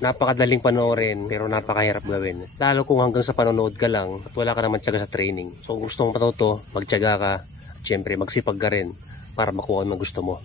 napakadaling panoorin pero napakahirap gawin. Lalo kung hanggang sa panonood ka lang at wala ka naman tiyaga sa training. So kung gusto mong matuto, magtiyaga ka at syempre magsipag ka rin para makuha ang gusto mo.